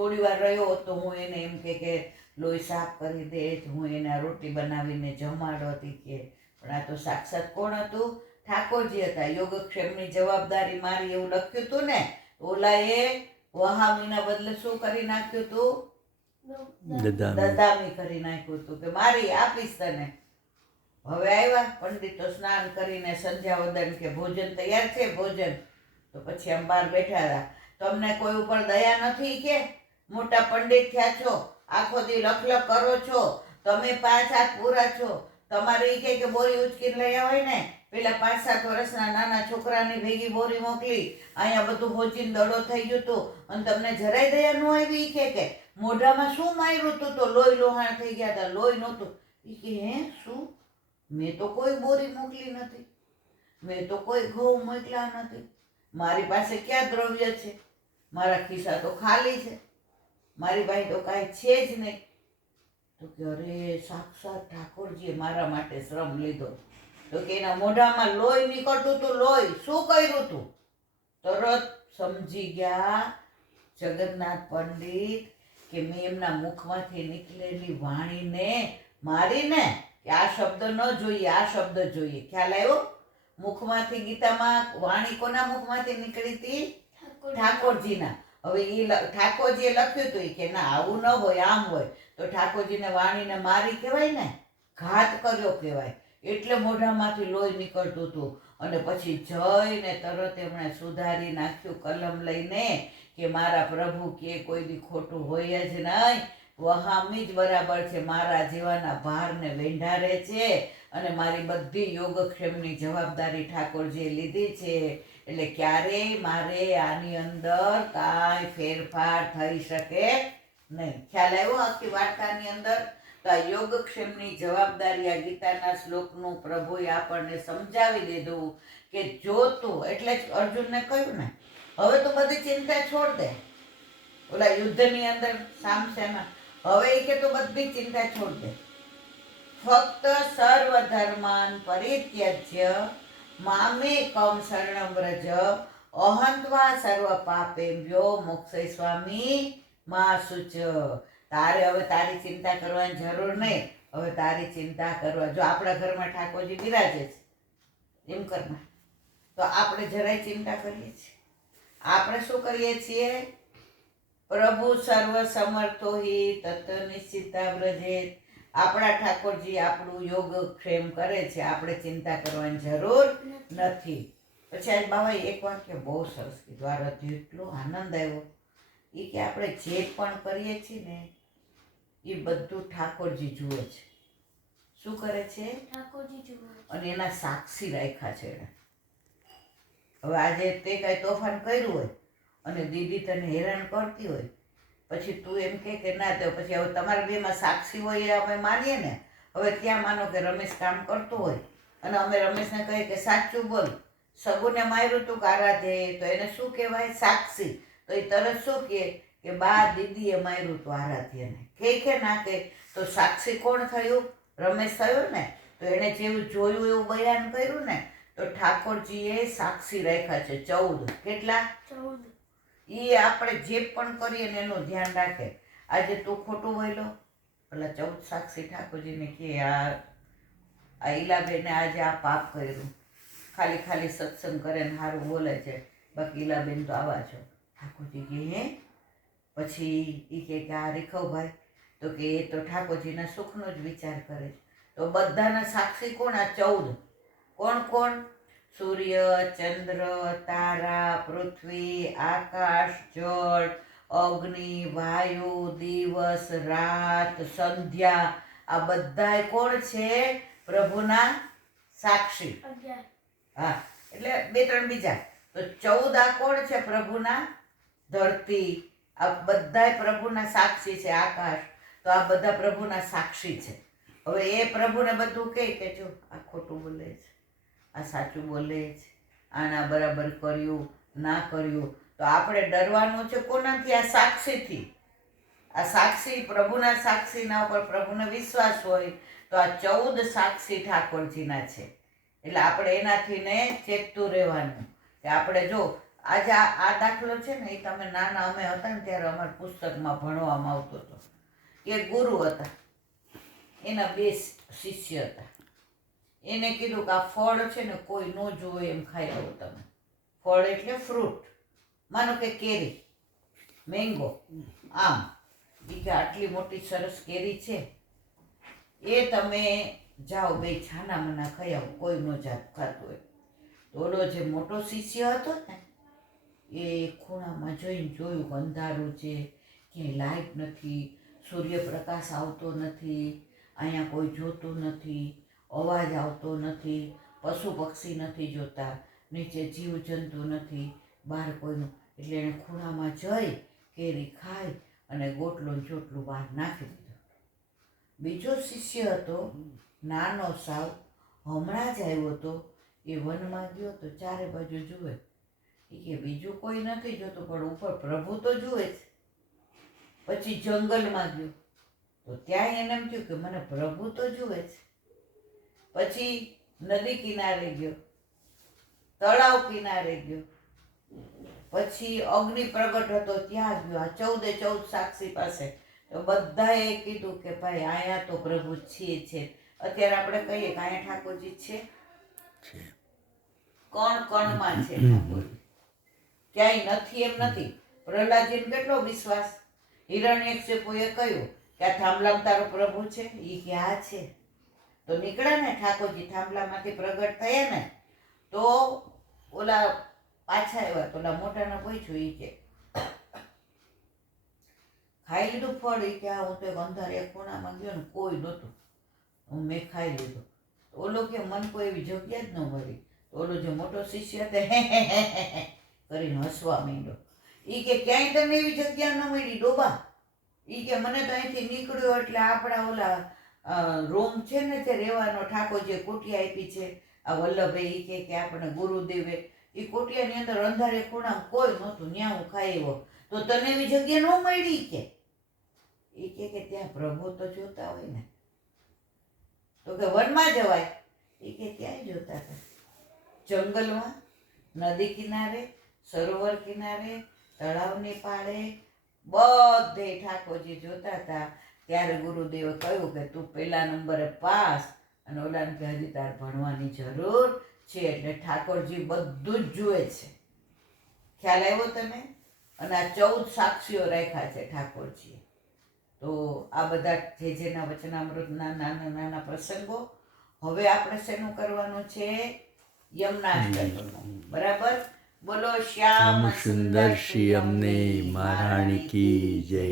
થોડી વાર રહ્યો તો હું એને એમ કે લોહી સાફ કરી દે, હું એને રોટલી બનાવીને જમાડતી કે. પણ આ તો સાક્ષાત કોણ હતું? ઠાકોરજી હતા. યોગક્ષેમની જવાબદારી મારી એવું લખ્યું હતું ને. ઓલાએ વહામીના બદલે શું કરી નાખ્યું હતું? દદામી કરી નાખ્યું હતું કે મારી આપીશ તને. હવે આવ્યા પંડિતો સ્નાન કરીને સંધ્યાવદન કે ભોજન તૈયાર છે ભોજન. તો પછી આમ બહાર બેઠા હતા. તમને કોઈ ઉપર દયા નથી કે? મોટા પંડિત થયા છો, આખો દી લખ કરો છો, તમે 5 હાથ પૂરા છો, તમારે ઈ કે બોરી ઉચકીને લઈ આવે ને. પેલા 5-7 વર્ષના નાના છોકરાની ભેગી બોરી મોકલી, અહીંયા બધું હોચીને દડો થઈ ગયું હતું અને તમને જરાય દયા ન આવી. કે મોઢામાં શું માર્યું હતું તો લોહી લોહાણ થઈ ગયા હતા, લોહી નહોતું. ઈ કે હે શું? મેં તો કોઈ બોરી મોકલી નથી, મેં તો કોઈ ઘઉં મોકલ્યા નથી, મારી પાસે ક્યાં દ્રવ્ય છે? મારા ખિસ્સા તો ખાલી છે, મારી પાસે તો કાંઈ છે જ નહીં. તો કે અરે સાક્ષાત ઠાકોરજીએ મારા માટે શ્રમ લીધો. તો કે એના મોઢામાં લોહી નીકળતું હતું. લોહી શું કર્યું હતું? તરત સમજી ગયા જગન્નાથ પંડિત કે મેં એમના મુખમાંથી નીકળેલી વાણીને મારીને કે આ શબ્દ ન જોઈએ, આ શબ્દ જોઈએ. ખ્યાલ આવ્યો? મુખમાંથી ગીતામાં વાણી કોના મુખમાંથી નીકળી હતી? ઠાકોરજીના. હવે એ ઠાકોરજીએ લખ્યું હતું કે ના આવું ન હોય, આમ હોય. તો ઠાકોરજીને વાણીને મારી કહેવાય ને, ઘાત કર્યો કહેવાય. એટલે મોઢામાંથી લોહી નીકળતું હતું. અને પછી જઈને તરત એમણે સુધારી નાખ્યું કલમ લઈને કે મારા પ્રભુ કે કોઈ દી ખોટું હોય જ નહીં, વહામી જ બરાબર છે, મારા જીવાના ભારને વેંઢારે છે અને મારી બધી યોગક્ષેમની જવાબદારી ઠાકોરજીએ લીધી છે. એટલે ક્યારેય મારે આની અંદર કાંઈ ફેરફાર થઈ શકે નહીં. ખ્યાલ આવ્યો આખી વાર્તાની અંદર? તો આ યોગક્ષેમની જવાબદારી આ ગીતાના શ્લોકનું પ્રભુએ આપણને સમજાવી દીધું કે જો તું, એટલે જ અર્જુનને કહ્યું ને હવે તો બધી ચિંતા છોડ દે. ઓલા યુદ્ધની અંદર સામસામા હવે એ કે તું બધી ચિંતા છોડ દે, ફક્ત સર્વ ધર્માન પરિત્યજ્ય મામેકમ શરણમ વ્રજ અહંત્વા સર્વ પાપેભ્યો મોક્ષયિષ્યામિ મા શુચ. તારે હવે તારી ચિંતા કરવાની જરૂર નહીં. હવે તારી ચિંતા કરવા, જો આપણા ઘરમાં ઠાકોરજી બિરાજે છે એમ કરના, તો આપણે જરાય ચિંતા કરીએ છીએ? આપણે શું કરીએ છીએ? પ્રભુ સર્વ સમર્થો હિ તત નિશ્ચિતા વ્રજેત. આપણા ઠાકોરજી આપણું યોગક્ષેમ કરે છે, આપણે ચિંતા કરવાની જરૂર નથી. પછી આજ બાબાએ એક વાક્ય બહુ સરસ કીધું, આ હૃદય એટલો આનંદ આવ્યો. એ કે આપણે જે પણ કરીએ છીએ ને એ બધું ઠાકોરજી જુએ છે. શું કરે છે? ઠાકોરજી જુએ. અને એના સાક્ષી રાખ્યા છે એને. હવે આજે તે કાંઈ તોફાન કર્યું હોય અને દીદી તને હેરાન કરતી હોય, પછી તું એમ કે ના દો, પછી હવે તમારા બેમાં સાક્ષી હોય એ અમે માનીએ ને. હવે ત્યાં માનો કે રમેશ કામ કરતો હોય અને અમે રમેશને કહીએ કે સાચું બોલ, સગુને માર્યું તું આરાધે, તો એને શું કહેવાય? સાક્ષી. તો એ તરત શું કે બા દીદીએ માર્યું તું આરાધ્યને, કે ના કે, તો સાક્ષી કોણ થયું? રમેશ થયો ને. તો એને જેવું જોયું એવું બયાન કર્યું ને. તો ઠાકોરજીએ સાક્ષી રાખ્યા છે 14. કેટલા? 14. એ આપણે જે પણ કરીએ ને એનું ધ્યાન રાખે. આજે તું ખોટું બોલ્યો, પેલા 14 સાક્ષી ઠાકોરજીને કે આ ઈલાબેને આજે આ પાપ કર્યું, ખાલી સત્સંગ કરે ને સારું બોલે છે, બાકી ઈલાબેન તો આવા છો. ઠાકોરજી કે હે? પછી એ કે આ રીખવભાઈ, તો કે એ તો ઠાકોરજીના સુખનો જ વિચાર કરે છે. તો બધાના સાક્ષી કોણ? આ 14. કોણ કોણ? સૂર્ય, ચંદ્ર, તારા, પૃથ્વી, આકાશ, જળ, અગ્નિ, વાયુ, દિવસ, રાત, સંધ્યા, આ બધાય કોણ છે? પ્રભુના સાક્ષી. હા, એટલે 2-3 બીજા. તો 14 આ કોણ છે? પ્રભુના. ધરતી, આ બધાય પ્રભુના સાક્ષી છે. આકાશ, તો આ બધા પ્રભુના સાક્ષી છે. હવે એ પ્રભુને બધું કહે કે જો આ ખોટું બોલે છે, આ સાચું બોલે છે, આના બરાબર કર્યું ના કર્યું. તો આપણે ડરવાનું છે કોનાથી? આ સાક્ષીથી. આ સાક્ષી પ્રભુના સાક્ષીના ઉપર પ્રભુને વિશ્વાસ હોય તો આ 14 સાક્ષી ઠાકોરજીના છે. એટલે આપણે એનાથી ને ચેતતું રહેવાનું કે આપણે જો આજે આ દાખલો છે ને એ તમે નાના અમે હતા ને ત્યારે અમારા પુસ્તકમાં ભણવામાં આવતો હતો. એક ગુરુ હતા, એના 2 શિષ્ય હતા. એને કીધું કે આ ફળ છે ને કોઈ ન જોવે એમ ખાઈ આવો તમે. ફળ એટલે ફ્રૂટ, માનો કે કેરી, મેંગો, આમ. એ કે આટલી મોટી સરસ કેરી છે, એ તમે જાઓ 2 છાના મના ખાઈ આવો, કોઈ નો જાત ખાતું હોય. તો ઓલો જે મોટો શિષ્ય હતો ને એ ખૂણામાં જોઈને જોયું કે અંધારું છે, ક્યાંય લાઇટ નથી, સૂર્યપ્રકાશ આવતો નથી, અહીંયા કોઈ જોતું નથી, અવાજ આવતો નથી, પશુ પક્ષી નથી જોતા, નીચે જીવજંતુ નથી, બહાર કોઈનું. એટલે એણે ખૂણામાં જઈ કેરી ખાઈ અને ગોટલો ને ચોટલું બહાર નાખી દીધો. બીજો શિષ્ય હતો, નાનો સાવ, હમણાં જ આવ્યો હતો. એ વનમાં ગયો તો ચારે બાજુ જુએ, એ કે બીજું કોઈ નથી જોતું પણ ઉપર પ્રભુ તો જુએ જ. પછી જંગલમાં ગયો તો ત્યાં એને એમ થયું કે મને પ્રભુ તો જુએ જ. પછી નદી કિનારે ગયો, તળાવ કિનારે ગયો, પછી અગ્નિ પ્રગટ હતો ત્યાં ગયો, આ 14 સાક્ષી પાસે. તો બધાએ કીધું કે ભાઈ અહીંયા તો પ્રભુ છે. અત્યારે આપણે કહીએ કે અહીંયા ઠાકોરજી છે, કણ કણમાં છે ઠાકોરજી, ક્યાંય નથી એમ નથી. પ્રહલાદજીને કેટલો વિશ્વાસ. હિરણ્યકશિપુએ કહ્યું કે આ થાંભલામાં તારો પ્રભુ છે, એ કે આ છે. તો નીકળ્યા ને ઠાકોરજી, થાંભલામાંથી પ્રગટ થયા ને. તો ઓલા પાછા આવ્યા, તો ઓલા મોટાને પૂછ્યું, એ કે ખાઈ લીધું ફળ? એ કે આ હું તો એક અંધારે એક ખૂણામાં ગયો ને કોઈ નહોતું, મેં ખાઈ લીધું. ઓલો કે મને કોઈ એવી જગ્યા જ ન મળી. તો ઓલો જે મોટો શિષ્ય હતો કરીને હસવા માંડ્યો. એ કે ક્યાંય તને એવી જગ્યા ન મળી ડોબા. એ કે મને તો અહીંથી નીકળ્યો એટલે આપણા ઓલા રૂમ છે ને તે રહેવાનો ઠાકોરજીએ કુટિયા આપી છે, આ વલ્લભે. એ કે આપણે ગુરુદેવે એ કુટિયાની અંદર અંધારે ખૂણામાં કોઈ નહોતું, ત્યાં હું ખાઈ આવ્યો. તો તને એવી જગ્યા ન મળી કે? એ કે ત્યાં પ્રભુ તો જોતા હોય ને. તો કે વનમાં જવાય? એ કે ક્યાંય જોતા હતા, જંગલમાં, નદી કિનારે, સરોવર કિનારે, તળાવની પાળે, બધે ઠાકોરજી જોતા હતા. ત્યારે ગુરુદેવે કહ્યું કે તું 1 નંબરે પાસ, અને ઓલાને કે હજી તાર ભણવાની જરૂર છે. એટલે ઠાકોરજી બધું જ જુએ છે. ખ્યાલ આવ્યો તને? અને આ 14 સાક્ષીઓ રાખ્યા છે ઠાકોરજીએ. તો આ બધા જેના વચનામૃતના નાના નાના પ્રસંગો. હવે આપણે શેનું કરવાનું છે? યમનાષ્ટકનું. બરાબર? બોલો શ્યામ સુંદર શ્રી યમને મહારાણી કી જય.